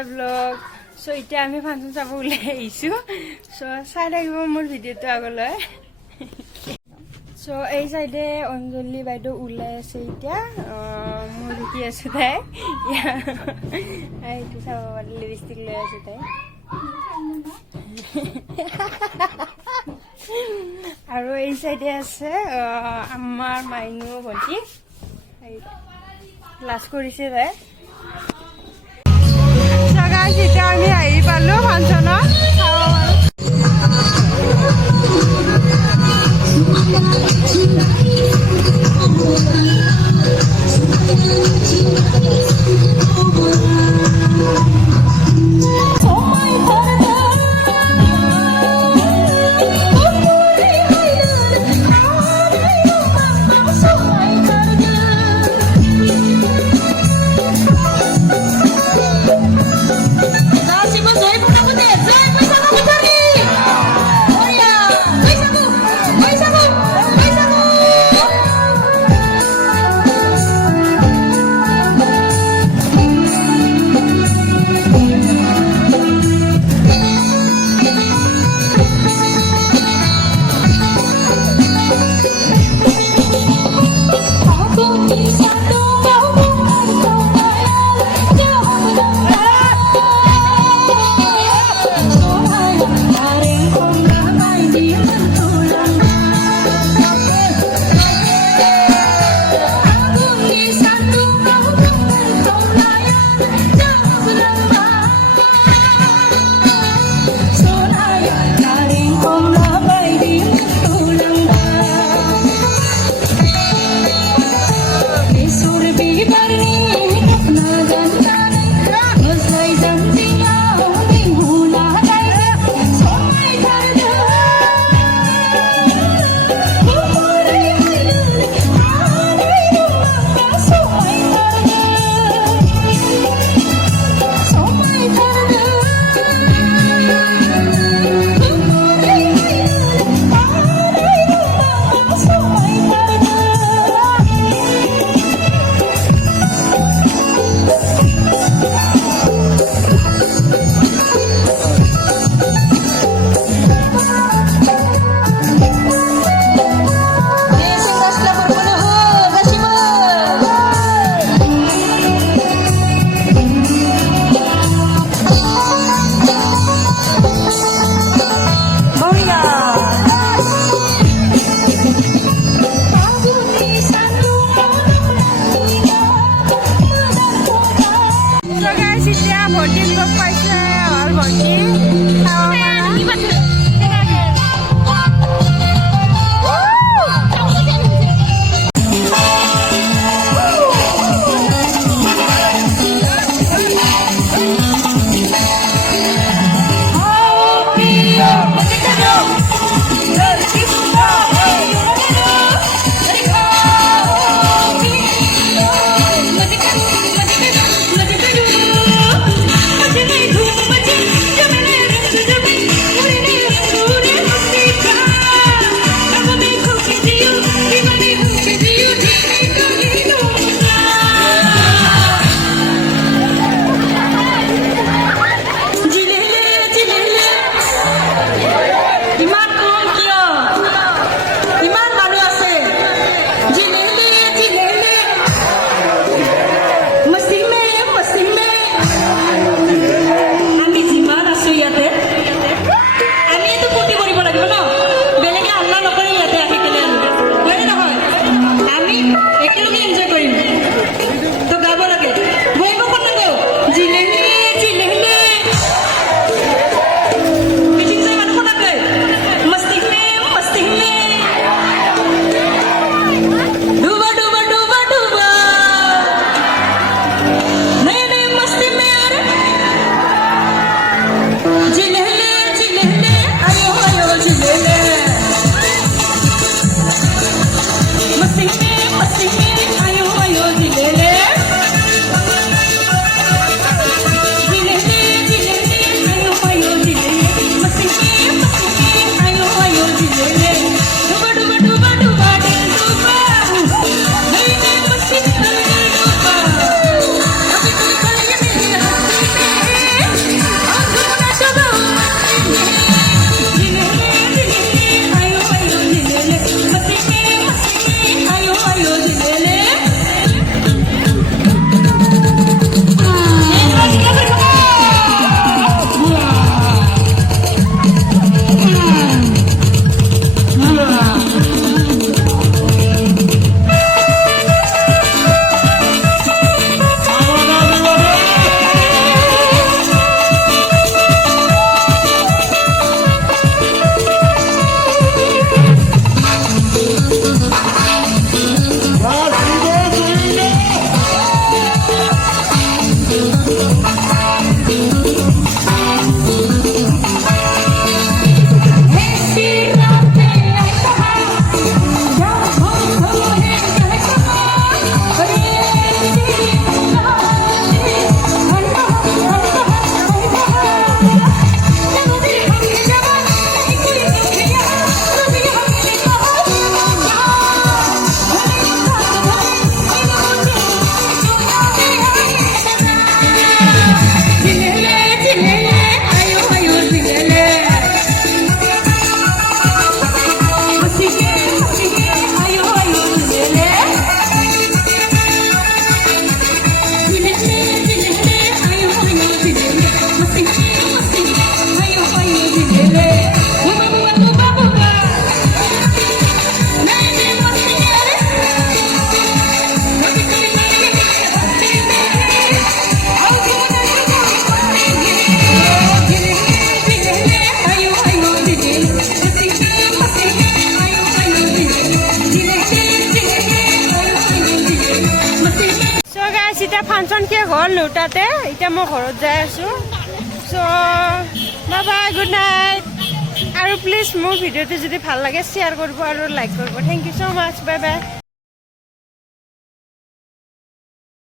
My blog. চ' এতিয়া আমি ফাংচন চাব ওলাই আহিছোঁ। চ' চাই থাকিব মোৰ ভিডিঅ'টো আগলৈ। চ' এই চাইডে অঞ্জলি বাইদেউ ওলাই আছে এতিয়া। মই ৰখি আছোঁ তাই। এইটো চাব পাৰি লিপষ্টিক লৈ আছে তাই। আৰু এই চাইডে আছে আমাৰ মাইনু ভণ্টি। লাজ কৰিছে তাই। এতিয়া আমি আহি পালো ফাংচনত। এতিয়া ফাংচন শেষ হ'ল তাতে এতিয়া মই ঘৰত যাই আছোঁ চ' বাই বাই গুড নাইট আৰু প্লিজ মোৰ ভিডিঅ'টো যদি ভাল লাগে শ্বেয়াৰ কৰিব আৰু লাইক কৰিব thank you so' much bye bye